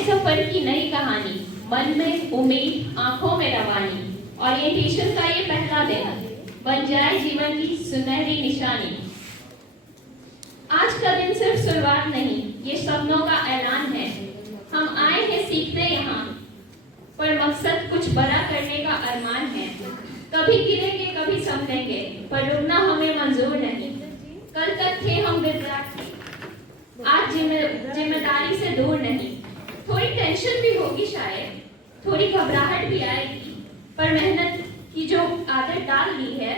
नए सफर की नई कहानी, मन में उम्मीद, आंखों में रवानी। ओरिएंटेशन का ये पहला दिन बन जाए जीवन की सुनहरी निशानी। आज का दिन सिर्फ शुरुआत नहीं, ये सपनों का ऐलान है। हम आए हैं सीखने यहाँ, पर मकसद कुछ बड़ा करने का अरमान है। कभी गिरेंगे, कभी संभलेंगे, पर रुकना हमें मंजूर नहीं। कल तक थे हम विद्यार्थी, आज जिम्मेदारी से दूर नहीं। थोड़ी टेंशन भी होगी शायद, थोड़ी घबराहट भी आएगी, पर मेहनत की जो आदत डाल ली है,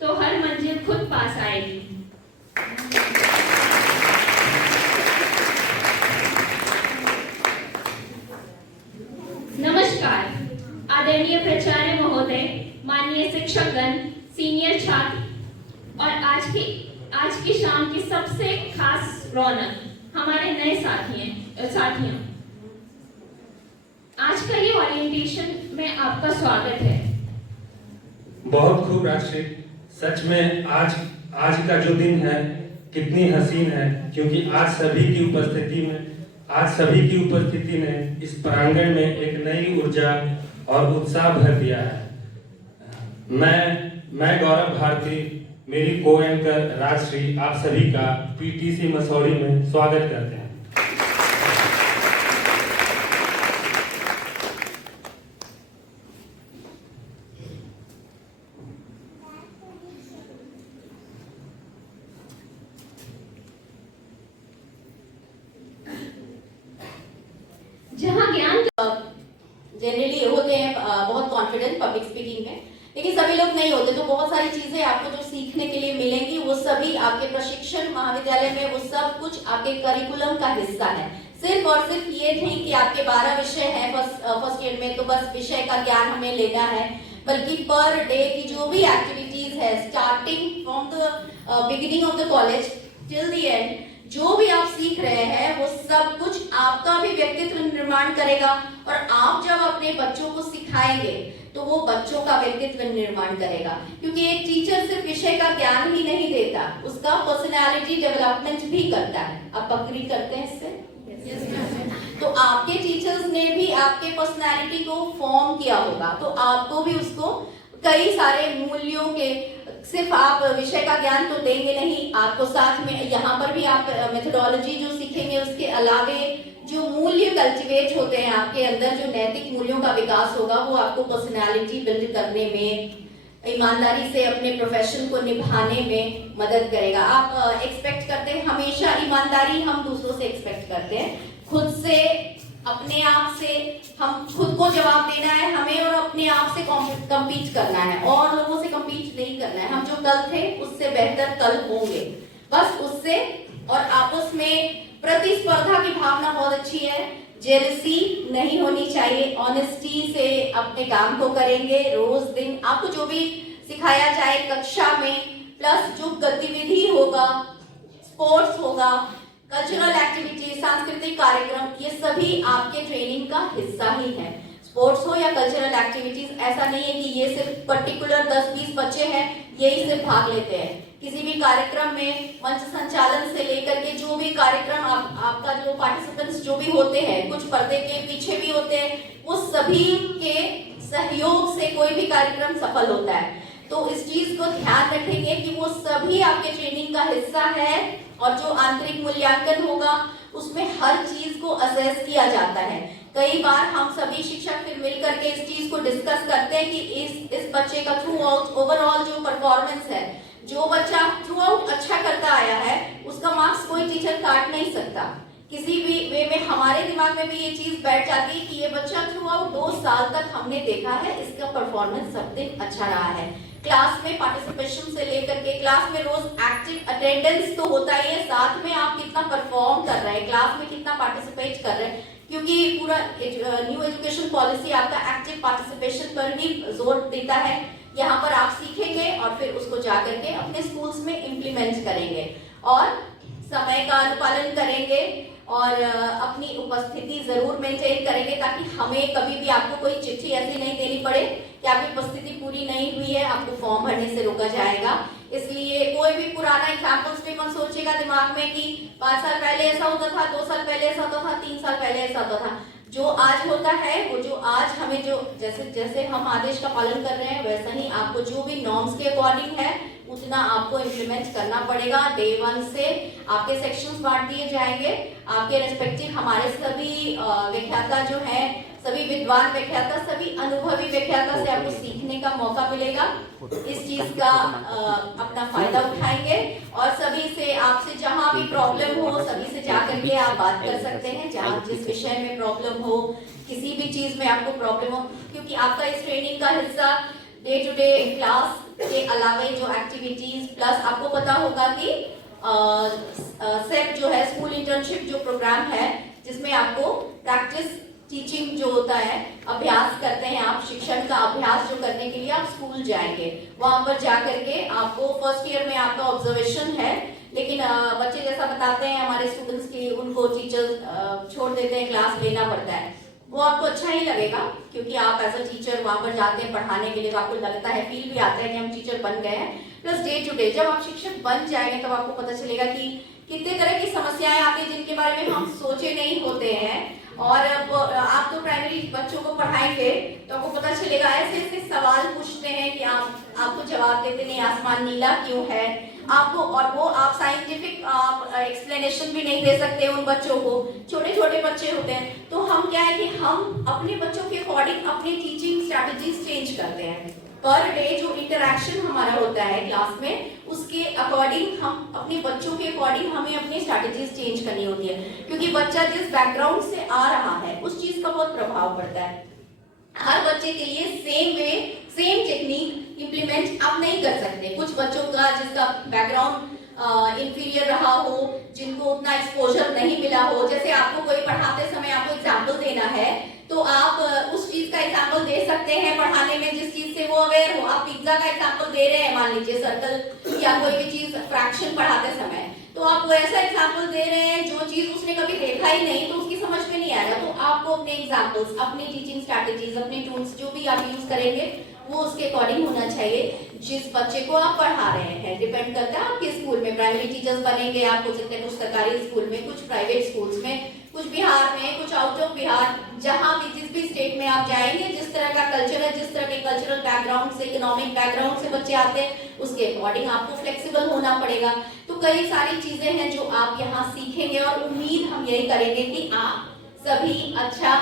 तो हर मंजिल खुद पास आएगी। नमस्कार आदरणीय प्राचार्य महोदय, माननीय शिक्षकगण, सीनियर छात्र और आज की शाम की सबसे खास रौनक हमारे नए साथियों। आज का ये ओरिएंटेशन में आपका स्वागत है। बहुत खूब राजश्री, सच में आज का जो दिन है कितनी हसीन है, क्योंकि आज सभी की उपस्थिति ने इस प्रांगण में एक नई ऊर्जा और उत्साह भर दिया है। मैं गौरव भारती, मेरी को एंकर राजश्री आप सभी का पीटीसी मसौरी में स्वागत करते हैं। जहाँ ज्ञान जनरली होते हैं बहुत कॉन्फिडेंट पब्लिक स्पीकिंग में, लेकिन सभी लोग नहीं होते। तो बहुत सारी चीजें आपको जो सीखने के लिए मिलेंगी वो सभी आपके प्रशिक्षण महाविद्यालय में, वो सब कुछ आपके करिकुलम का हिस्सा है। सिर्फ और सिर्फ ये नहीं कि आपके 12 विषय हैं फर्स्ट ईयर में, तो बस विषय का ज्ञान हमें लेना है, बल्कि पर डे की जो भी एक्टिविटीज है, starting from the beginning of the college till the end, जो भी आप सीख रहे हैं वो सब कुछ आपका भी व्यक्तित्व निर्माण करेगा। और आप जब अपने बच्चों को सिखाएंगे तो वो बच्चों का व्यक्तित्व निर्माण करेगा, क्योंकि एक टीचर सिर्फ विषय का ज्ञान ही नहीं देता, उसका पर्सनालिटी डेवलपमेंट भी करता है। आप अग्री करते हैं इससे? तो आपके टीचर्स ने भी आपके पर्सनालिटी को फॉर्म किया होगा, तो आपको भी उसको कई सारे मूल्यों के, सिर्फ आप विषय का ज्ञान तो देंगे नहीं, आपको साथ में यहाँ पर भी आप मेथोडोलॉजी जो सीखेंगे, उसके अलावे जो मूल्य कल्टीवेट होते हैं आपके अंदर, जो नैतिक मूल्यों का विकास होगा, वो आपको पर्सनालिटी बिल्ड करने में, ईमानदारी से अपने प्रोफेशन को निभाने में मदद करेगा। आप एक्सपेक्ट करते हैं हमेशा ईमानदारी, हम दूसरों से एक्सपेक्ट करते हैं, खुद से, अपने आप से हम खुद को जवाब देना है हमें, और अपने आप से कम्पीट करना है, और लोगों से कम्पीट नहीं करना है। हम जो कल थे उससे बेहतर कल होंगे, बस उससे। और आपस में प्रतिस्पर्धा की भावना बहुत अच्छी है, जेलसी नहीं होनी चाहिए, ऑनेस्टी से अपने काम को करेंगे। रोज दिन आपको जो भी सिखाया जाए कक्षा में, प्लस जो गतिविधि होगा, स्पोर्ट्स होगा, कल्चरल एक्टिविटी, सांस्कृतिक कार्यक्रम, ये सभी आपके ट्रेनिंग का हिस्सा ही है। स्पोर्ट्स हो या कल्चरल एक्टिविटीज, ऐसा नहीं है कि ये सिर्फ पर्टिकुलर 10-20 बच्चे हैं यही सिर्फ भाग लेते हैं। किसी भी कार्यक्रम में मंच संचालन से लेकर के जो भी कार्यक्रम आपका जो पार्टिसिपेंट्स जो भी होते हैं, कुछ पर्दे के पीछे भी होते हैं, वो सभी के सहयोग से कोई भी कार्यक्रम सफल होता है। तो इस चीज को ध्यान रखेंगे कि वो सभी आपके ट्रेनिंग का हिस्सा है, और जो आंतरिक मूल्यांकन होगा उसमें हर चीज को असेस किया जाता है। कई बार हम सभी शिक्षक फिर मिलकर के इस चीज को डिस्कस करते हैं कि इस बच्चे का थ्रू आउट ओवरऑल जो परफॉर्मेंस है, जो बच्चा थ्रू आउट अच्छा करता आया है, उसका मार्क्स कोई टीचर काट नहीं सकता। किसी भी वे में हमारे दिमाग में भी ये चीज बैठ जाती है कि ये बच्चा थ्रू आउट 2 साल तक हमने देखा है, इसका परफॉर्मेंस सब दिन अच्छा रहा है। क्लास में पार्टिसिपेशन से लेकर के क्लास में रोज एक्टिव अटेंडेंस तो होता ही है, साथ में आप कितना परफॉर्म कर रहे हैं, क्लास में कितना पार्टिसिपेट कर रहे हैं, क्योंकि पूरा न्यू एजुकेशन पॉलिसी आपका एक्टिव पार्टिसिपेशन पर ही जोर देता है। यहाँ पर आप सीखेंगे और फिर उसको जाकर के अपने स्कूल्स में इम्प्लीमेंट करेंगे, और समय का अनुपालन करेंगे, और अपनी उपस्थिति जरूर मेंटेन करेंगे, ताकि हमें कभी भी आपको कोई चिट्ठी ऐसी नहीं देनी पड़े कि आपकी उपस्थिति पूरी नहीं हुई है, आपको फॉर्म भरने से रोका जाएगा। इसलिए कोई भी पुराना एग्जाम्पल्स पे मत सोचिएगा दिमाग में कि 5 साल पहले ऐसा होता था, 2 साल पहले ऐसा होता था, 3 साल पहले ऐसा होता था। जो आज होता है वो जो आज हमें जो जैसे जैसे हम आदेश का पालन कर रहे हैं वैसा ही आपको जो भी नॉर्म्स के अकॉर्डिंग है उतना आपको इम्प्लीमेंट करना पड़ेगा। डे 1 से आपके सेक्शंस बांट दिए जाएंगे, आपके रेस्पेक्टिव हमारे सभी व्याख्याता जो है, सभी विद्वान व्याख्याता, सभी अनुभवी व्याख्याता से आपको सीखने का मौका मिलेगा। इस चीज का अपना फायदा उठाएंगे और सभी से आपसे जहां भी प्रॉब्लम हो सभी से जाकर के आप बात कर सकते हैं, जहां जिस विषय में प्रॉब्लम हो, किसी भी चीज में आपको प्रॉब्लम हो, क्योंकि आपका इस ट्रेनिंग का हिस्सा डे टू डे क्लास के अलावा जो एक्टिविटीज प्लस आपको पता होगा कि सेप जो है स्कूल इंटर्नशिप जो प्रोग्राम है जिसमें आपको प्रैक्टिस टीचिंग जो होता है, अभ्यास करते हैं आप, शिक्षण का अभ्यास जो करने के लिए आप स्कूल जाएंगे, वहां पर जाकर के आपको फर्स्ट ईयर में आपका ऑब्जर्वेशन है, लेकिन बच्चे जैसा बताते हैं हमारे स्टूडेंट्स की उनको टीचर छोड़ देते हैं, क्लास लेना पड़ता है। वो आपको अच्छा ही लगेगा क्योंकि आप एज अ टीचर वहां पर जाते हैं पढ़ाने के लिए, तो आपको लगता है, फील भी आता है कि हम टीचर बन गए हैं। प्लस डे टू डे जब आप शिक्षक बन जाएंगे तब आपको पता चलेगा कि कितने तरह की समस्याएं आती हैं जिनके बारे में हम सोचे नहीं होते हैं। और आप तो प्राइमरी बच्चों को पढ़ाएंगे तो आपको पता चलेगा ऐसे ऐसे सवाल पूछते हैं कि आपको जवाब देते नहीं, आसमान नीला क्यों है आपको, और वो आप साइंटिफिक एक्सप्लेनेशन भी नहीं दे सकते उन बच्चों को, छोटे छोटे बच्चे होते हैं। तो हम क्या है कि हम अपने बच्चों के अकॉर्डिंग अपनी टीचिंग स्ट्रैटेजीज चेंज करते हैं। पर डे जो इंटरेक्शन हमारा होता है क्लास में उसके अकॉर्डिंग हम अपने बच्चों के अकॉर्डिंग हमें अपनी स्ट्रैटेजीज चेंज करनी होती है, क्योंकि बच्चा जिस बैकग्राउंड से आ रहा है उस चीज का बहुत प्रभाव पड़ता है। हर बच्चे के लिए same way same technique implement आप नहीं कर सकते। कुछ बच्चों का जिसका बैकग्राउंड इंफीरियर रहा हो, जिनको उतना एक्सपोजर नहीं मिला हो, जैसे आपको कोई पढ़ाते समय आपको एग्जाम्पल देना है तो आप उस चीज का एग्जाम्पल दे सकते हैं पढ़ाने में जिस चीज से वो अवेयर हो। आप पिज्जा का एग्जाम्पल दे रहे हैं मान लीजिए, सर्कल या कोई भी चीज फ्रैक्शन पढ़ाते समय, तो आप वो ऐसा एग्जाम्पल दे रहे हैं जो चीज उसने कभी देखा ही नहीं तो उसकी समझ में नहीं आएगा। तो आपको अपने एग्जाम्पल्स, अपनी टीचिंग स्ट्रैटेजीज, अपने टूल्स जो भी आप यूज करेंगे वो उसके अकॉर्डिंग होना चाहिए जिस बच्चे को आप पढ़ा रहे हैं। डिपेंड करता है आपके स्कूल में प्राइमरी टीचर्स बनेंगे आप, हो सकते हैं कुछ सरकारी स्कूल में, कुछ प्राइवेट स्कूल्स में, कुछ बिहार में, कुछ आउट ऑफ बिहार, जहां भी जिस भी स्टेट में आप जाएंगे, जिस तरह का कल्चर है, जिस तरह के कल्चरल बैकग्राउंड से, इकोनॉमिक बैकग्राउंड से बच्चे आते हैं, उसके अकॉर्डिंग आपको फ्लेक्सिबल होना पड़ेगा। तो कई सारी चीजें हैं जो आप यहाँ सीखेंगे और उम्मीद हम यही करेंगे कि आप सभी अच्छा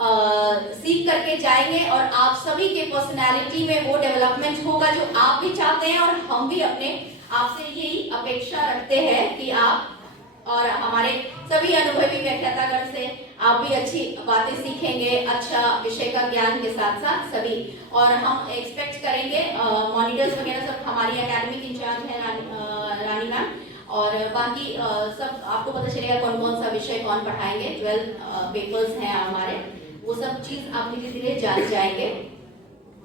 सीख करके जाएंगे और आप सभी के पर्सनैलिटी में वो डेवलपमेंट होगा जो आप भी चाहते हैं और हम भी अपने आपसे यही अपेक्षा रखते हैं कि आप और हमारे सभी अनुभवी व्याख्यातागण से आप भी अच्छी बातें सीखेंगे, अच्छा विषय का ज्ञान के साथ साथ सभी। और हम एक्सपेक्ट करेंगे मॉनिटर्स वगैरह सब हमारी एकेडमिक इंचार्ज है रानी मैम, और बाकी सब आपको पता चलेगा कौन कौन सा विषय कौन पढ़ाएंगे। 12 पेपर्स हैं हमारे, वो सब चीज आप धीरे धीरे जान जाएंगे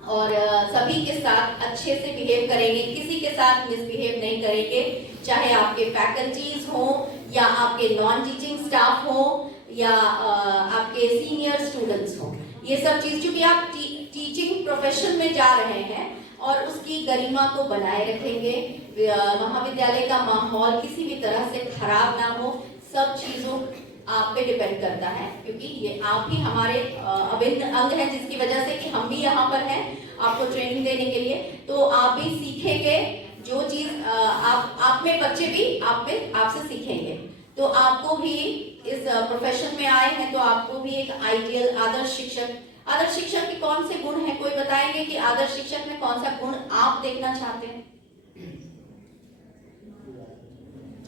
और सभी के साथ अच्छे से बिहेव करेंगे, किसी के साथ मिसबिहेव नहीं करेंगे, चाहे आपके फैकल्टीज हो या आपके नॉन टीचिंग स्टाफ हो या आपके सीनियर स्टूडेंट्स हो। ये सब चीज क्योंकि आप टीचिंग प्रोफेशन में जा रहे हैं और उसकी गरिमा को बनाए रखेंगे, महाविद्यालय का माहौल किसी भी तरह से खराब ना हो, सब चीजों आप पे डिपेंड करता है क्योंकि ये आप ही हमारे अभिन्न अंग हैं जिसकी वजह से कि हम भी यहाँ पर हैं आपको ट्रेनिंग देने के लिए। तो आप भी सीखेंगे जो चीज आप में, बच्चे भी आपसे सीखेंगे। तो आपको भी इस प्रोफेशन में आए हैं तो आपको भी एक आइडियल आदर्श शिक्षक के कौन से गुण हैं, कोई बताएंगे कि आदर्श शिक्षक में कौन सा गुण आप देखना चाहते हैं?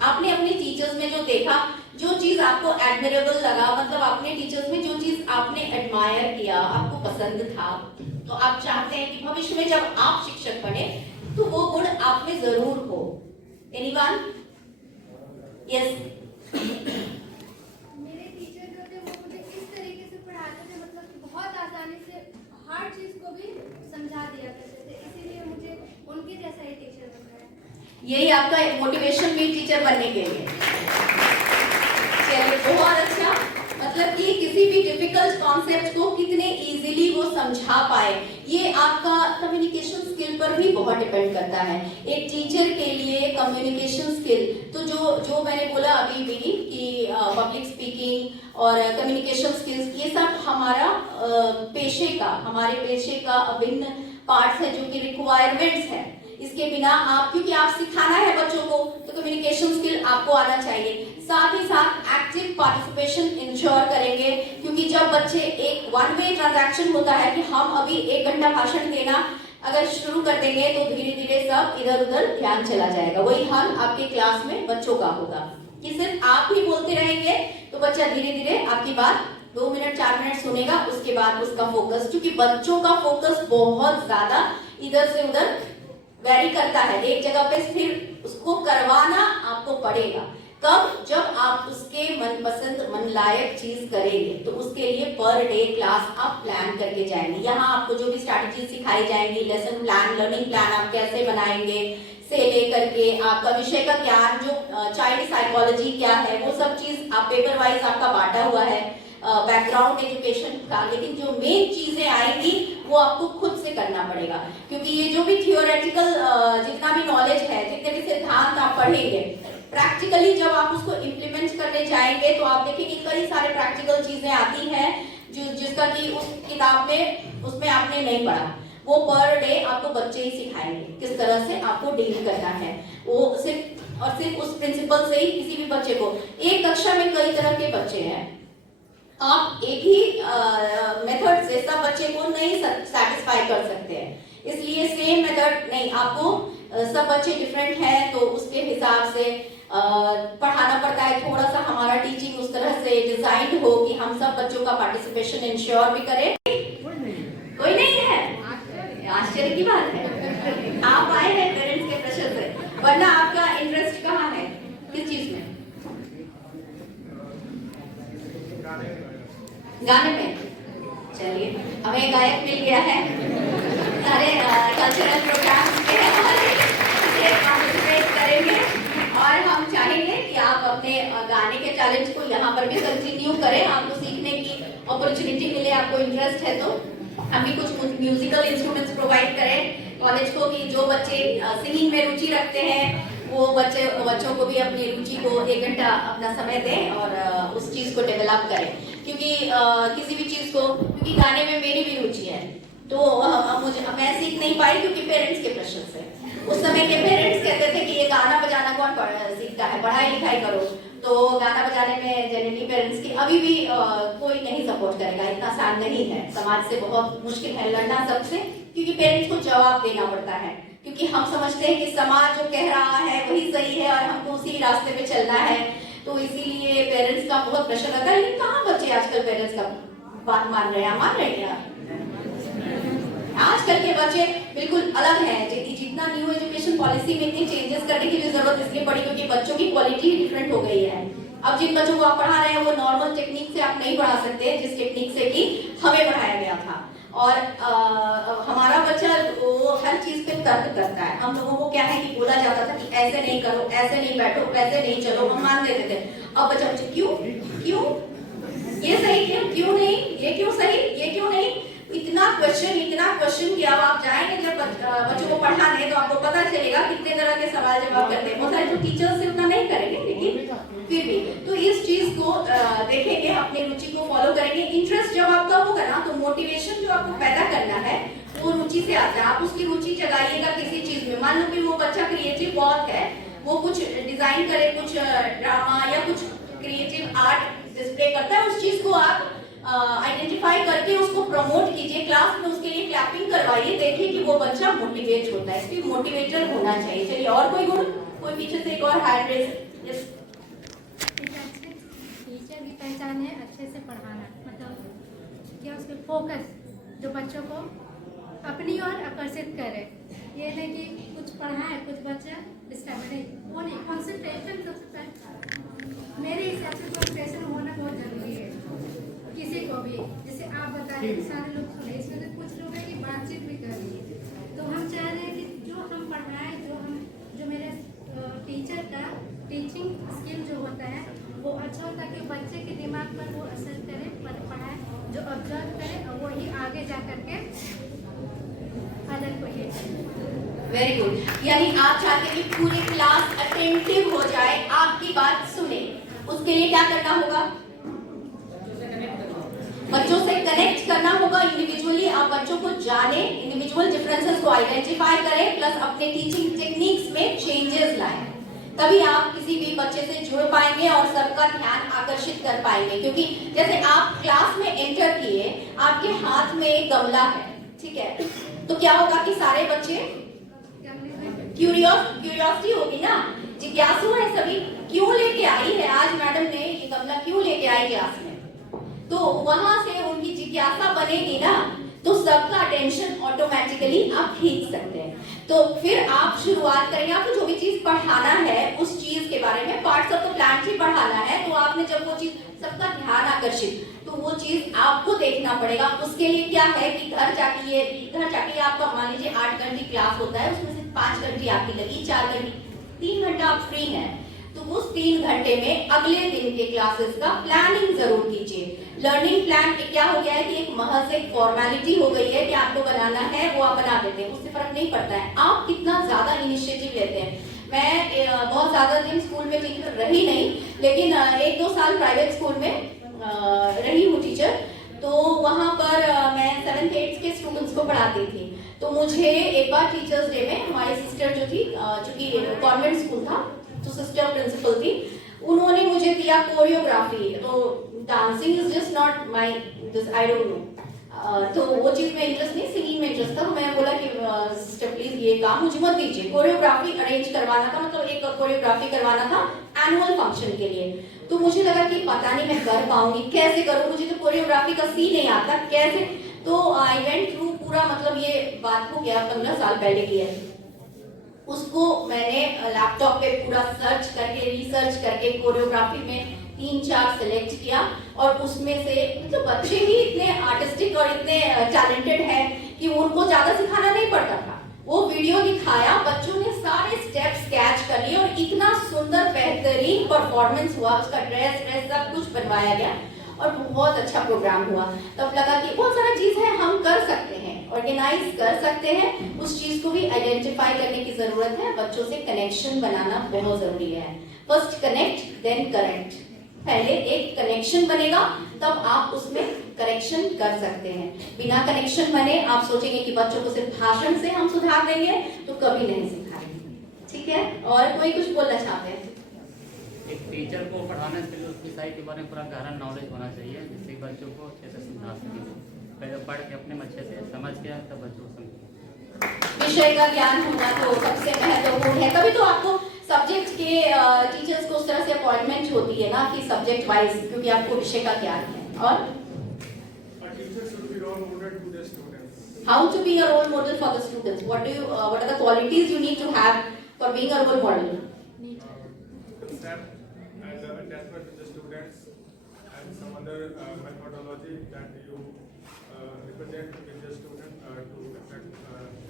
आपने अपने टीचर्स में जो देखा, जो चीज आपको एडमिरेबल लगा, मतलब अपने टीचर्स में जो चीज आपने एडमायर किया, आपको पसंद था, तो आप चाहते हैं कि भविष्य में जब आप शिक्षक बने तो वो गुण आप में जरूर हो। एनीवन? यस। मेरे टीचर जो थे वो मुझे इस तरीके से पढ़ाते थे, मतलब कि बहुत आसानी से हर चीज को भी समझा दिया करते थे, इसीलिए मुझे उनके जैसा ही टीचर बनना है। यही आपका मोटिवेशन भी टीचर बनने के लिए। चलिए बहुत अच्छा, मतलब कि किसी भी डिफिकल्ट कॉन्सेप्ट को कितने इजीली वो समझा पाए, ये आपका कम्युनिकेशन स्किल पर भी बहुत डिपेंड करता है। एक टीचर के लिए कम्युनिकेशन स्किल तो जो मैंने बोला अभी भी कि पब्लिक स्पीकिंग और कम्युनिकेशन स्किल्स, ये सब हमारे पेशे का अभिन्न पार्ट्स है, जो कि रिक्वायरमेंट्स है। इसके बिना आप, क्योंकि आप सिखाना है बच्चों को, तो कम्युनिकेशन स्किल आपको आना चाहिए। साथ ही साथ एक्टिव पार्टिसिपेशन इंश्योर करेंगे, क्योंकि जब बच्चे एक वन वे ट्रांजैक्शन होता है कि हम अभी 1 घंटा भाषण देना अगर शुरू कर देंगे तो धीरे धीरे सब इधर उधर ध्यान चला जाएगा। वही हाल आपके क्लास में बच्चों का होगा कि सिर्फ आप ही बोलते रहेंगे तो बच्चा धीरे धीरे आपकी बात 2 मिनट 4 मिनट सुनेगा, उसके बाद उसका फोकस, क्योंकि बच्चों का फोकस बहुत ज्यादा इधर से उधर वेरी करता है, एक जगह पे स्थिर उसको करवाना आपको पड़ेगा। कब? जब आप उसके मनपसंद मन लायक चीज करेंगे, तो उसके लिए पर डे क्लास आप प्लान करके जाएंगे। यहाँ आपको जो भी स्ट्रैटेजी सिखाई जाएंगी, लेसन प्लान, लर्निंग प्लान आप कैसे बनाएंगे से लेकर के आपका विषय का ज्ञान, जो चाइल्ड साइकोलॉजी क्या है, वो सब चीज आप पेपर वाइज आपका बांटा हुआ है, बैकग्राउंड एजुकेशन का। लेकिन जो मेन चीजें आएंगी वो आपको खुद से करना पड़ेगा, क्योंकि ये जो भी थियोरेटिकल जितना भी नॉलेज है, जितने भी सिद्धांत आप पढ़ेंगे, प्रैक्टिकली जब आप उसको इम्प्लीमेंट करने जाएंगे तो आप देखेंगे कई सारे प्रैक्टिकल चीजें आती हैं जिसका कि उस किताब में उसमें आपने नहीं पढ़ा। वो पर डे आपको बच्चे ही सिखाएंगे किस तरह से आपको डील करना है। वो सिर्फ उस प्रिंसिपल से ही किसी भी बच्चे को, एक कक्षा में कई तरह के बच्चे हैं, आप एक ही मेथड से सब बच्चे को नहीं सेटिस्फाई कर सकते हैं, इसलिए सेम मेथड नहीं, आपको सब बच्चे डिफरेंट हैं तो उसके हिसाब से पढ़ाना पड़ता है। थोड़ा सा हमारा टीचिंग उस तरह से डिजाइन हो कि हम सब बच्चों का पार्टिसिपेशन इंश्योर भी करें। कोई नहीं है, आश्चर्य की बात है, आप आए हैं पेरेंट्स के प्रेशर से, वरना आपका इंटरेस्ट कहाँ है, किस चीज में? गाने में। चलिए, हमें गायक मिल गया है, सारे कल्चरल प्रोग्राम्स के पार्टिसिपेट करेंगे और हम चाहेंगे कि आप अपने गाने के चैलेंज को यहाँ पर भी कंटिन्यू करें। आपको सीखने की अपॉर्चुनिटी मिले, आपको इंटरेस्ट है तो हम भी कुछ म्यूजिकल इंस्ट्रूमेंट्स प्रोवाइड करें कॉलेज को, कि जो बच्चे सिंगिंग में रुचि रखते हैं वो बच्चों को भी अपनी रुचि को 1 घंटा अपना समय दें और उस चीज को डेवलप करें। क्योंकि किसी भी चीज को, क्योंकि गाने में मेरी भी रुचि है तो मैं सीख नहीं पाई क्योंकि पेरेंट्स के प्रेशर से। उस समय के पेरेंट्स कहते थे कि ये गाना बजाना कौन सीखता है, पढ़ाई लिखाई करो। तो गाना बजाने में जनरली पेरेंट्स की अभी भी कोई नहीं सपोर्ट करेगा, इतना आसान नहीं है, समाज से बहुत मुश्किल है लड़ना सबसे, क्योंकि पेरेंट्स को जवाब देना पड़ता है, क्योंकि हम समझते हैं कि समाज जो कह रहा है वही सही है और हमको उसी रास्ते पे चलना है, तो इसीलिए पेरेंट्स का बहुत प्रेशर रहता है। लेकिन कहाँ बच्चे आजकल पेरेंट्स का बात मान रहे हैं? आजकल के बच्चे बिल्कुल अलग हैं। जितना न्यू एजुकेशन पॉलिसी में इतनी चेंजेस करने की जरूरत इसलिए पड़ी क्योंकि बच्चों की क्वालिटी डिफरेंट हो गई है। अब जिन बच्चों को आप पढ़ा रहे हैं वो नॉर्मल टेक्निक से आप नहीं पढ़ा सकते, जिस टेक्निक से कि हमें पढ़ाया गया था। और हमारा बच्चा वो हर चीज पे तर्क करता है। हम लोगों को क्या है कि बोला जाता था कि ऐसे नहीं करो, ऐसे नहीं बैठो, ऐसे नहीं चलो, हम मान देते थे। अब बच्चा क्यों ये सही, क्यों नहीं, ये क्यों सही, ये क्यों नहीं, इतना क्वेश्चन कि अब आप जाएंगे जब बच्चों को पढ़ाने तो आपको पता चलेगा कितने तरह के सवाल जवाब करते हैं। बहुत सारे तो टीचर्स से उतना नहीं करेंगे, लेकिन फिर भी तो इस चीज को देखेंगे, अपनी रुचि को फॉलो करेंगे। इंटरेस्ट जब आपका होगा ना तो मोटिवेशन जो आपको पैदा करना है वो रुचि से आता है। आप उसकी रुचि जगाइएगा किसी चीज में। मान लो कि वो बच्चा क्रिएटिव बहुत है, वो कुछ डिजाइन करे, कुछ ड्रामा या कुछ क्रिएटिव आर्ट डिस्प्ले करता है, उस चीज को आप आइडेंटिफाई करके उसको प्रमोट कीजिए, क्लास में उसके लिए क्लैपिंग करवाइए, देखिए कि वो बच्चा मोटिवेट होता है। इसलिए मोटिवेटर होना चाहिए। चलिए, और कोई गुण, कोई पीछे से एक और हैंड रेज। टीचर की पहचान है अच्छे से पढ़ाना, मतलब क्या उसके फोकस जो बच्चों को अपनी ओर आकर्षित करे। ये नहीं कि कुछ पढ़ाए कुछ बच्चा डिस्टर्ब नहीं, वो नहीं, कंसंट्रेशन सबसे पहले मेरे हिसाब से कंसंट्रेशन होना बहुत जरूरी है किसी को भी। जैसे आप बता रहे हैं सारे लोग सुने, इसमें तो कुछ लोग हैं कि बातचीत भी कर रही है, तो हम चाह रहे हैं कि जो हम पढ़ाएं, जो मेरे टीचर का टीचिंग स्किल जो होता है वो अच्छा हो, ताकि बच्चे के दिमाग पर वो असर करे, पढ़ाए, जो ऑब्जर्व करे और वो वही आगे जा करके अदर को ये वेरी गुड। यानी आप चाहते हैं कि पूरी क्लास अटेंटिव हो जाए, आपकी बात सुने। उसके लिए क्या करना होगा? बच्चों से कनेक्ट करना होगा। इंडिविजुअली आप बच्चों को जाने, इंडिविजुअल डिफरेंसेस को आइडेंटिफाई करें, प्लस अपने टीचिंग टेक्निक्स में चेंजेस लाएं। तभी आप किसी भी बच्चे से जुड़ पाएंगे और सबका ध्यान आकर्षित कर पाएंगे। क्योंकि जैसे आप क्लास में एंटर किए, आपके हाथ में एक गमला है, ठीक है, तो क्या होगा कि सारे बच्चे क्यूरियोसिटी होगी ना, जिज्ञासु है सभी, क्यों लेके आई है आज मैडम ने ये गमला, क्यों लेके आई क्लास में, तो वहां से उनकी जिज्ञासा बनेगी ना, तो सबका अटेंशन ऑटोमेटिकली आप खींच सकते हैं। तो फिर आप शुरुआत करेंगे, आपको जो भी चीज पढ़ाना है उस चीज के बारे में, पार्ट्स ऑफ द प्लान ही पढ़ाना है, तो आपने जब वो चीज, सबका ध्यान आकर्षित, तो वो चीज आपको देखना पड़ेगा। उसके लिए क्या है कि घर जाके आपका मान लीजिए 8 घंटे क्लास होता है, उसमें से 5 घंटे आपकी लगी, 4 घंटे, 3 घंटा आप फ्री हैं, तो उस 3 घंटे में अगले दिन के क्लासेस का प्लानिंग जरूर कीजिए। लर्निंग प्लान क्या हो गया है कि एक महज एक फॉर्मेलिटी हो गई है कि आपको बनाना है, वो आप बना देते हैं, उससे फर्क नहीं पड़ता है आप कितना ज्यादा इनिशिएटिव लेते हैं। मैं बहुत ज्यादा दिन स्कूल में टीचर रही नहीं, लेकिन 1-2 साल प्राइवेट स्कूल में रही हूँ टीचर, तो वहां पर मैं 7th-8th के स्टूडेंट्स को पढ़ाती थी। तो मुझे एक बार टीचर्स डे में हमारी सिस्टर जो थी, चूंकि कॉन्वेंट स्कूल था, तो सिस्टर प्रिंसिपल थी, उन्होंने मुझे दिया कोरियोग्राफी। तो dancing is just not my, I don't know, तो वो चीज में इंटरेस्ट नहीं, सिंगिंग में इंटरेस्ट था। मैं बोला कि सिस्टर प्लीज ये काम मुझे मत दीजिए, कोरियोग्राफी अरेंज करवाना था, मतलब एक कोरियोग्राफी करवाना था एनुअल फंक्शन के लिए। तो मुझे लगा कि पता नहीं मैं कर पाऊंगी, कैसे करूं, मुझे तो कोरियोग्राफी का सी नहीं आता, कैसे। तो आई वेंट थ्रू पूरा, मतलब ये बात को क्या 15 साल पहले की है, उसको मैंने लैपटॉप पे पूरा सर्च करके, रिसर्च करके कोरियोग्राफी में 3-4 सिलेक्ट किया, और उसमें से तो बच्चे ही इतने आर्टिस्टिक और इतने टैलेंटेड हैं कि उनको ज्यादा सिखाना नहीं पड़ता था। वो वीडियो दिखाया, बच्चों ने सारे स्टेप्स कैच कर लिए, और इतना सुंदर बेहतरीन परफॉर्मेंस हुआ, उसका ड्रेस सब कुछ बनवाया गया, और बहुत अच्छा प्रोग्राम हुआ। तब लगा कि बहुत सारा चीज है हम कर सकते हैं, ऑर्गेनाइज कर सकते हैं, उस चीज को भी आइडेंटिफाई करने की जरूरत है। बच्चों से कनेक्शन बनाना बहुत जरूरी है। फर्स्ट कनेक्ट देन करेक्ट, पहले एक कनेक्शन बनेगा तब आप उसमें करेक्शन कर सकते हैं। बिना कनेक्शन बने आप सोचेंगे कि बच्चों को सिर्फ भाषण से हम सुधार देंगे, तो कभी नहीं सिखाएंगे। ठीक है, और कोई कुछ बोलना चाहते हैं? एक टीचर को पढ़ाने से पहले उसकी साइड के बारे में पूरा गहरा नॉलेज होना चाहिए, जिससे बच्चों को अच्छे से समझा सके। पहले पढ़ के अपने अच्छे से समझ के तब बच्चों को समझे। विषय का ज्ञान होना तो सबसे महत्वपूर्ण है। तभी तो आपको सब्जेक्ट के टीचर्स को उस तरह से अपॉइंटमेंट होती है ना, कि सब्जेक्ट वाइज, क्योंकि आपको विषय का ज्ञान है। और how to be a role model for the students? What are the qualities you need to have for being a role model? Concept and the attachment to the students, and some other methodology that you represent with the student to affect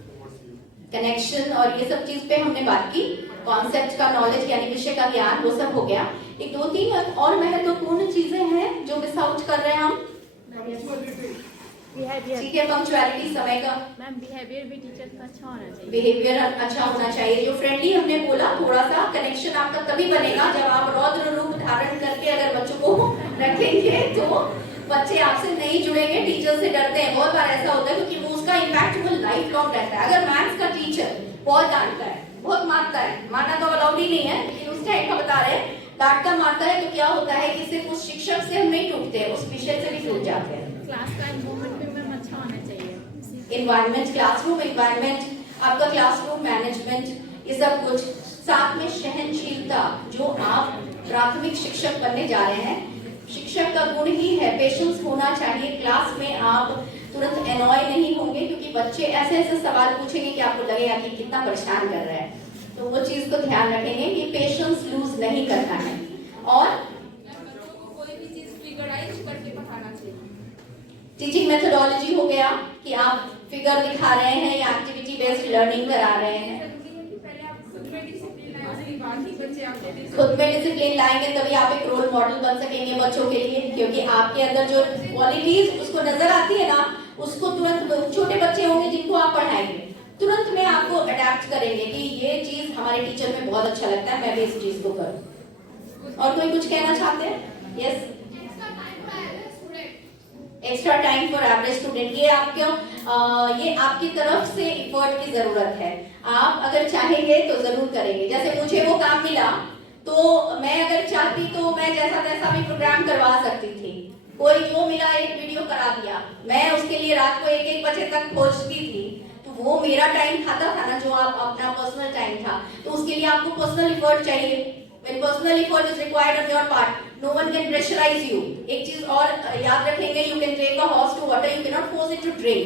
towards you. Connection और ये सब चीज पे हमने बात की। Concept का knowledge यानी विषय का ज्ञान, वो सब हो गया। एक 2-3 और महत्वपूर्ण चीजें हैं जो मिस आउट कर रहे हैं हम। ठीक है, पंक्चुअलिटी, समय का, मैम बिहेवियर भी टीचर का अच्छा होना चाहिए। बिहेवियर अच्छा होना चाहिए, जो फ्रेंडली हमने बोला। थोड़ा सा कनेक्शन आपका तभी बनेगा जब आप रौद्र रूप धारण करके अगर बच्चों को रखेंगे, तो बच्चे आपसे नहीं जुड़ेंगे, टीचर से डरते हैं। बहुत बार ऐसा होता है, क्योंकि वो उसका इम्पैक्ट वो लाइफ लॉन्ग रहता है। अगर मैथ्स का टीचर बहुत डांटता है, बहुत मारता है, मारना तो अलाउड ही नहीं है, लेकिन उस टाइप का बता रहे हैं, डांटता मारता है, तो क्या होता है कि सिर्फ उस शिक्षक से हम नहीं टूटते, उस विषय से भी टूट जाते हैं। क्लास का एनवायरनमेंट भी मैम अच्छा होना चाहिए। एनवायरनमेंट, क्लासरूम एनवायरनमेंट, आपका क्लासरूम मैनेजमेंट, ये सब कुछ, साथ में सहनशीलता, जो आप प्राथमिक शिक्षक बनने जा रहे हैं, शिक्षक का गुण ही है, पेशेंस होना चाहिए। क्लास में आप तुरंत एनॉय नहीं होंगे, क्योंकि बच्चे ऐसे ऐसे सवाल पूछेंगे कि आपको लगेगा कि कितना परेशान कर रहा है। तो वो चीज को ध्यान रखेंगे कि पेशेंस लूज नहीं करना है। और कोई भी चीज फिगराइज करके पढ़ाना चाहिए। टीचिंग मेथोडोलॉजी हो गया कि आप फिगर दिखा रहे हैं या एक्टिविटी बेस्ड लर्निंग करा रहे हैं। जरूरी है कि पहले आप खुद में डिसिप्लिन आए, उसके बाद ही बच्चे खुद में डिसिप्लिन लाएंगे तभी आप एक रोल मॉडल बन सकेंगे बच्चों के लिए, क्योंकि आपके अंदर जो क्वालिटीज उसको नजर आती है ना, उसको तुरंत छोटे बच्चे होंगे जिनको आप पढ़ाएंगे तुरंत में आपको अडेप्ट करेंगे कि ये चीज हमारे टीचर में बहुत अच्छा लगता है, मैं भी इस चीज को करूं। और कोई कुछ कहना चाहते हैं? Yes, extra time for average student, ये आपकी तरफ से एफर्ट की जरूरत है। आप अगर चाहेंगे तो जरूर करेंगे। जैसे मुझे वो काम मिला तो मैं अगर चाहती तो मैं जैसा तैसा भी प्रोग्राम करवा सकती थी। कोई जो मिला एक वीडियो करा दिया, मैं उसके लिए रात को 1-1 बजे तक खोजती थी, तो वो मेरा टाइम खाता था ना, जो आप अपना पर्सनल टाइम था। तो उसके लिए आपको पर्सनल एफर्ट चाहिए। When personal effort is required on your part, no one can pressurize you. एक चीज और याद रखेंगे, you can take a horse to water, you cannot force it to drink.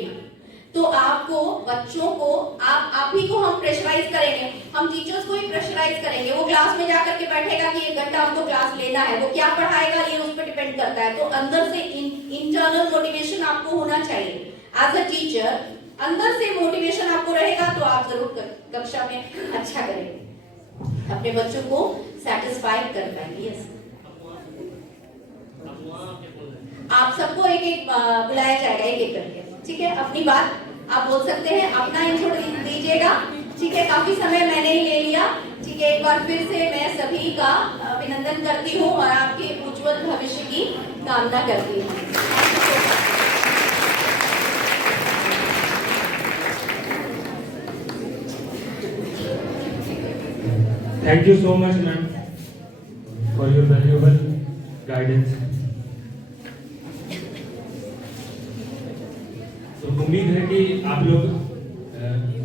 तो आपको बच्चों को आप ही को हम प्रेशराइज करेंगे, हम टीचर्स को ही प्रेशराइज करेंगे। वो क्लास में जाकर के बैठेगा कि 1 घंटा हमको क्लास लेना है, वो क्या पढ़ाएगा ये उस पर डिपेंड करता है। तो अंदर से इंटरनल मोटिवेशन आपको होना चाहिए। एज अ टीचर अंदर से मोटिवेशन आपको रहेगा तो आप जरूर कक्षा में अच्छा करेंगे, अपने बच्चों को सेटिस्फाई कर पाएंगे। यस, आप सबको एक बुलाया जाएगा, एक करके, ठीक है? अपनी बात आप बोल सकते हैं, अपना इंट्रो दीजिएगा, ठीक है? काफी समय मैंने ही ले लिया, ठीक है? एक बार फिर से मैं सभी का अभिनंदन करती हूँ और आपके उज्जवल भविष्य की कामना करती हूँ। Thank you so much, ma'am, for your valuable guidance. तो उम्मीद है कि आप लोग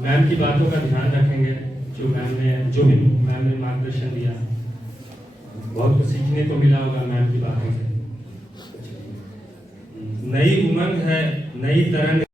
मैम की बातों का ध्यान रखेंगे, जो भी मैम ने मार्गदर्शन दिया। बहुत कुछ सीखने को मिला होगा मैम की बातों से। नई उमंग है, नई तरंग